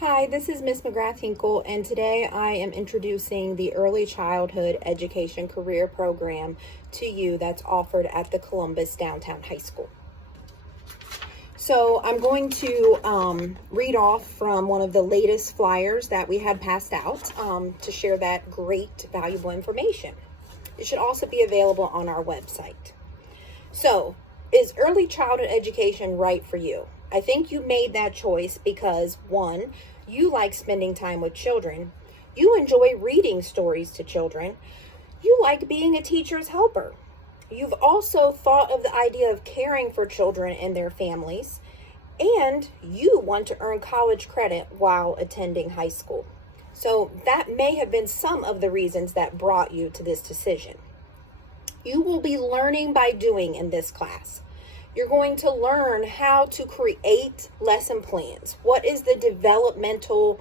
Hi, this is Miss McGrath-Hinkle, and today I am introducing the Early Childhood Education Career Program to you that's offered at the Columbus Downtown High School. So I'm going to read off from one of the latest flyers that we had passed out to share that great, valuable information. It should also be available on our website. So, is early childhood education right for you? I think you made that choice because, one, you like spending time with children. You enjoy reading stories to children. You like being a teacher's helper. You've also thought of the idea of caring for children and their families. And you want to earn college credit while attending high school. So that may have been some of the reasons that brought you to this decision. You will be learning by doing in this class. You're going to learn how to create lesson plans. What is the developmental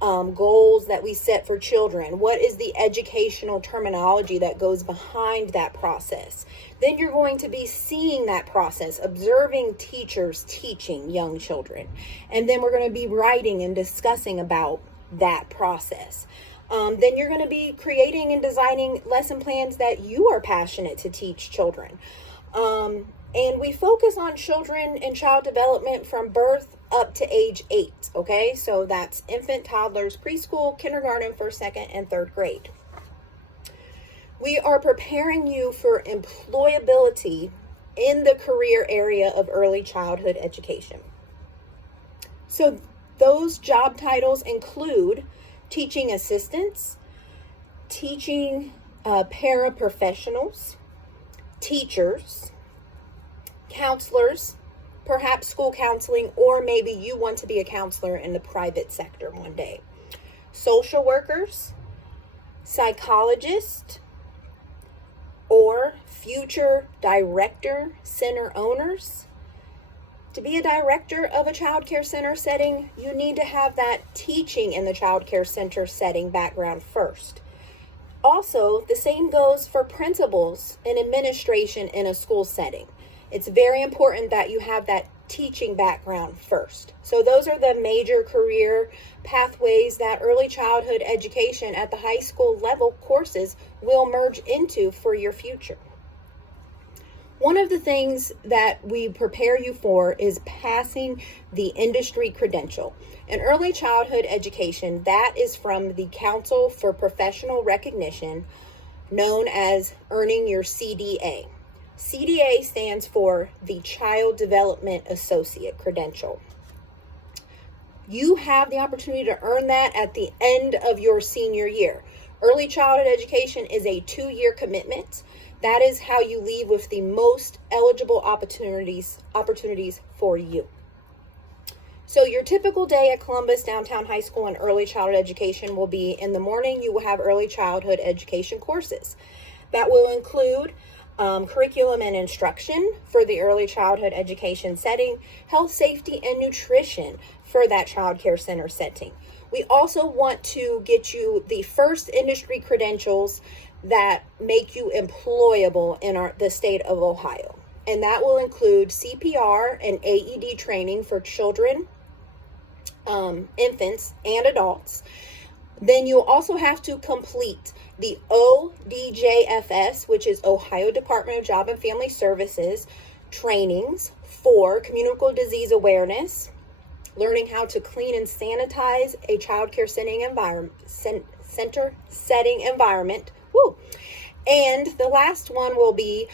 goals that we set for children? What is the educational terminology that goes behind that process? Then you're going to be seeing that process, observing teachers teaching young children. And then we're going to be writing and discussing about that process. Then you're going to be creating and designing lesson plans that you are passionate to teach children. And we focus on children and child development from birth up to age 8, okay? So that's infant, toddlers, preschool, kindergarten, first, second, and third grade. We are preparing you for employability in the career area of early childhood education. So those job titles include teaching assistants, teaching paraprofessionals, teachers, counselors, perhaps school counseling, or maybe you want to be a counselor in the private sector one day. Social workers, psychologists, or future director center owners. To be a director of a child care center setting, you need to have that teaching in the child care center setting background first. Also, the same goes for principals and administration in a school setting. It's very important that you have that teaching background first. So those are the major career pathways that early childhood education at the high school level courses will merge into for your future. One of the things that we prepare you for is passing the industry credential. In early childhood education, that is from the Council for Professional Recognition, known as earning your CDA. CDA stands for the Child Development Associate credential. You have the opportunity to earn that at the end of your senior year. Early childhood education is a 2-year commitment. That is how you leave with the most eligible opportunities for you. So your typical day at Columbus Downtown High School in early childhood education will be in the morning, you will have early childhood education courses. That will include curriculum and instruction for the early childhood education setting, health, safety, and nutrition for that child care center setting. We also want to get you the first industry credentials that make you employable in the state of Ohio. And that will include CPR and AED training for children, infants, and adults. Then you'll also have to complete the ODJFS, which is Ohio Department of Job and Family Services, trainings for communicable disease awareness, learning how to clean and sanitize a child care setting environment. Woo. And the last one will be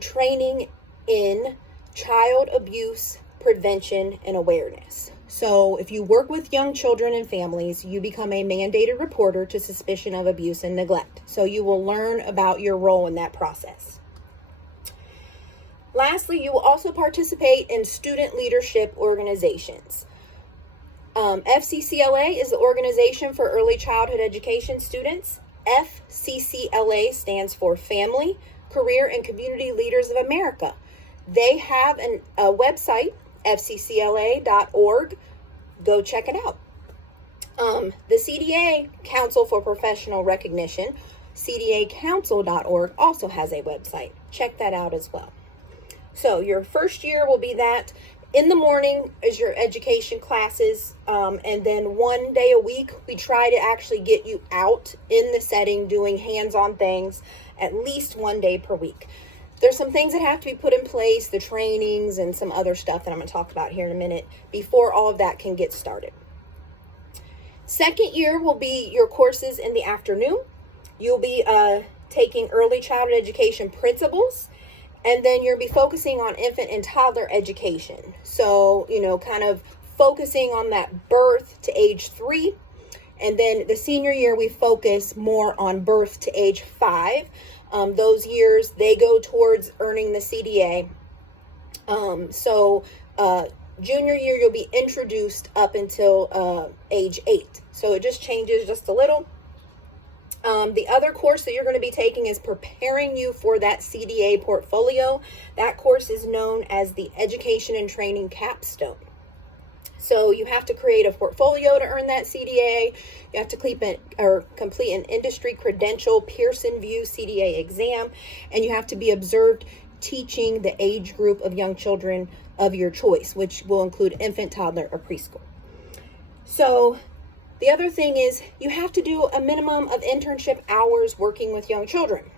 training in child abuse prevention and awareness. So if you work with young children and families, you become a mandated reporter to suspicion of abuse and neglect. So you will learn about your role in that process. Lastly, you will also participate in student leadership organizations. FCCLA is the organization for early childhood education students. FCCLA stands for Family, Career, and Community Leaders of America. They have a website, fccla.org. Go check it out. The CDA, Council for Professional Recognition, cdacouncil.org, also has a website. Check that out as well. So your first year will be that In the morning is your education classes, and then 1 day a week, we try to actually get you out in the setting doing hands-on things at least 1 day per week. There's some things that have to be put in place, the trainings and some other stuff that I'm going to talk about here in a minute before all of that can get started. Second year will be your courses in the afternoon. You'll be taking early childhood education principles, and then you'll be focusing on infant and toddler education. So, kind of focusing on that birth to age 3. And then the senior year, we focus more on birth to age 5. Those years, they go towards earning the CDA. Junior year, you'll be introduced up until age 8. So it just changes just a little. The other course that you're going to be taking is preparing you for that CDA portfolio. That course is known as the Education and Training Capstone. So you have to create a portfolio to earn that CDA. You have to complete an industry credential Pearson VUE CDA exam, and you have to be observed teaching the age group of young children of your choice, which will include infant, toddler, or preschool. So the other thing is you have to do a minimum of internship hours working with young children.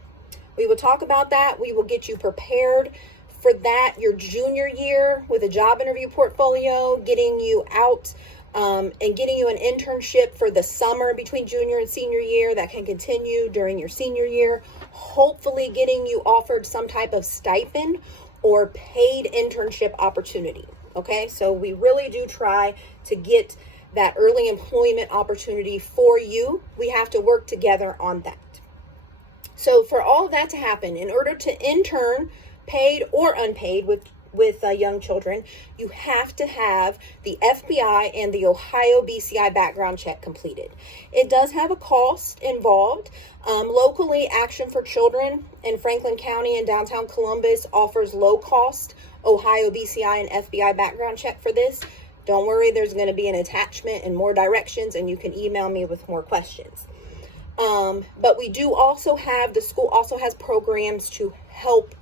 We will talk about that. We will get you prepared for that your junior year with a job interview portfolio, getting you out and getting you an internship for the summer between junior and senior year that can continue during your senior year, hopefully getting you offered some type of stipend or paid internship opportunity. Okay, so we really do try to get that early employment opportunity for you. We have to work together on that. So for all of that to happen, in order to intern, paid or unpaid with young children, you have to have the FBI and the Ohio BCI background check completed. It does have a cost involved. Locally, Action for Children in Franklin County and downtown Columbus offers low cost Ohio BCI and FBI background check for this. Don't worry, there's going to be an attachment and more directions, and you can email me with more questions. But we do also have, the school also has programs to help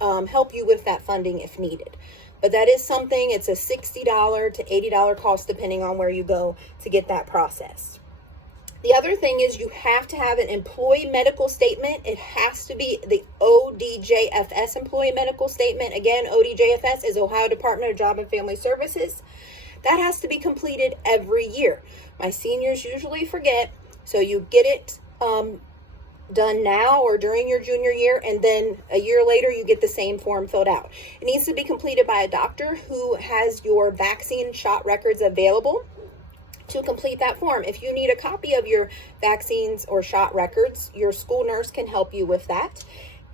you with that funding if needed. But that is something, it's a $60 to $80 cost depending on where you go to get that processed. The other thing is you have to have an employee medical statement. It has to be the ODJFS employee medical statement. Again, ODJFS is Ohio Department of Job and Family Services. That has to be completed every year. My seniors usually forget, so you get it done now or during your junior year, and then a year later you get the same form filled out. It needs to be completed by a doctor who has your vaccine shot records available to complete that form. If you need a copy of your vaccines or shot records, your school nurse can help you with that.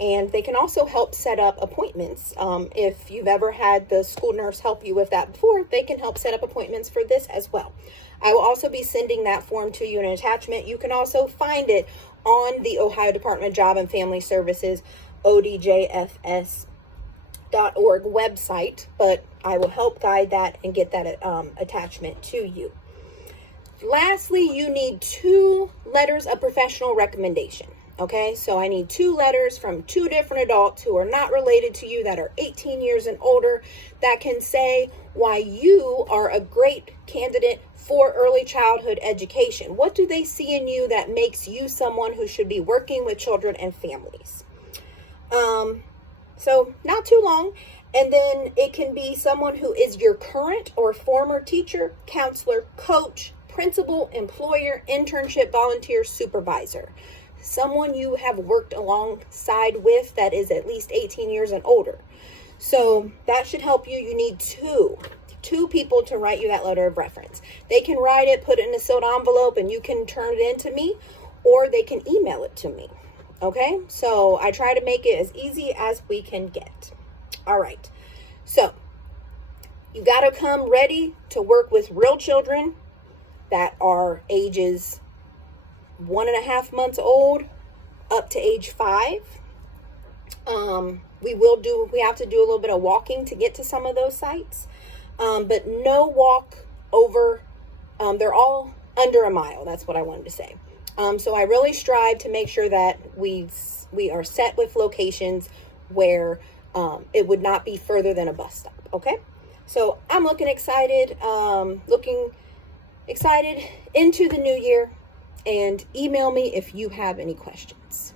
And they can also help set up appointments. If you've ever had the school nurse help you with that before, they can help set up appointments for this as well. I will also be sending that form to you in an attachment. You can also find it on the Ohio Department of Job and Family Services, ODJFS.org website, but I will help guide that and get that attachment to you. Lastly, you need 2 letters of professional recommendation. Okay, so I need 2 letters from 2 different adults who are not related to you, that are 18 years and older, that can say why you are a great candidate for early childhood education. What do they see in you that makes you someone who should be working with children and families? So not too long. And then it can be someone who is your current or former teacher, counselor, coach, principal, employer, internship, volunteer, supervisor. Someone you have worked alongside with that is at least 18 years and older. So that should help you. You need two people to write you that letter of reference. They can write it, put it in a sealed envelope, and you can turn it in to me, or they can email it to me. Okay, so I try to make it as easy as we can get. All right, so you got to come ready to work with real children that are ages 1.5 months old up to age 5. We have to do a little bit of walking to get to some of those sites, but no walk over. They're all under a mile. That's what I wanted to say. So I really strive to make sure that we are set with locations where it would not be further than a bus stop. Okay. So I'm looking excited into the new year, and email me if you have any questions.